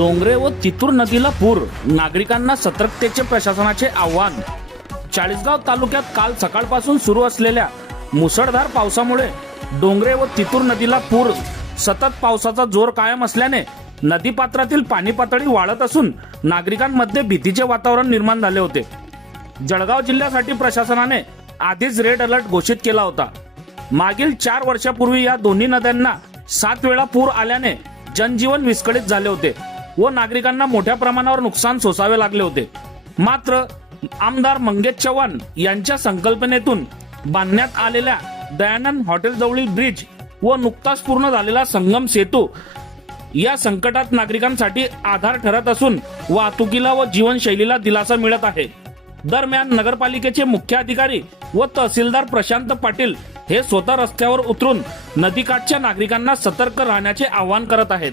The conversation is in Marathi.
डोंगरे व तितूर नदीला पूर. नागरिकांना सतर्कतेचे प्रशासनाचे आव्हान. चाळीसगाव तालुक्यात काल सकाळपासून सुरू असलेल्या मुसळधार पावसामुळे डोंगरे व तितूर नदीला पूर. सतत पावसाचा जोर कायम असल्याने नदीपात्रातील पाणी पातळी वाढत असून नागरिकांमध्ये भीतीचे वातावरण निर्माण झाले होते. जळगाव जिल्ह्यासाठी प्रशासनाने आधीच रेड अलर्ट घोषित केला होता. मागील चार वर्षापूर्वी या दोन्ही नद्यांना सात वेळा पूर आल्याने जनजीवन विस्कळीत झाले होते. व नागरिकांना मोठ्या प्रमाणावर नुकसान सोसावे लागले होते. मात्र आमदार मंगेश चव्हाण यांच्या संकल्पनेतून बांधण्यात आलेल्या दयानंद हॉटेल जवळील ब्रिज व नुकताच पूर्ण झालेला संगम सेतू या संकटात नागरिकांसाठी आधार ठरत असून वाहतुकीला व जीवनशैलीला दिलासा मिळत आहे. दरम्यान नगरपालिकेचे मुख्य अधिकारी व तहसीलदार प्रशांत पाटील हे स्वतः रस्त्यावर उतरून नदीकाठच्या नागरिकांना सतर्क राहण्याचे आवाहन करत आहेत.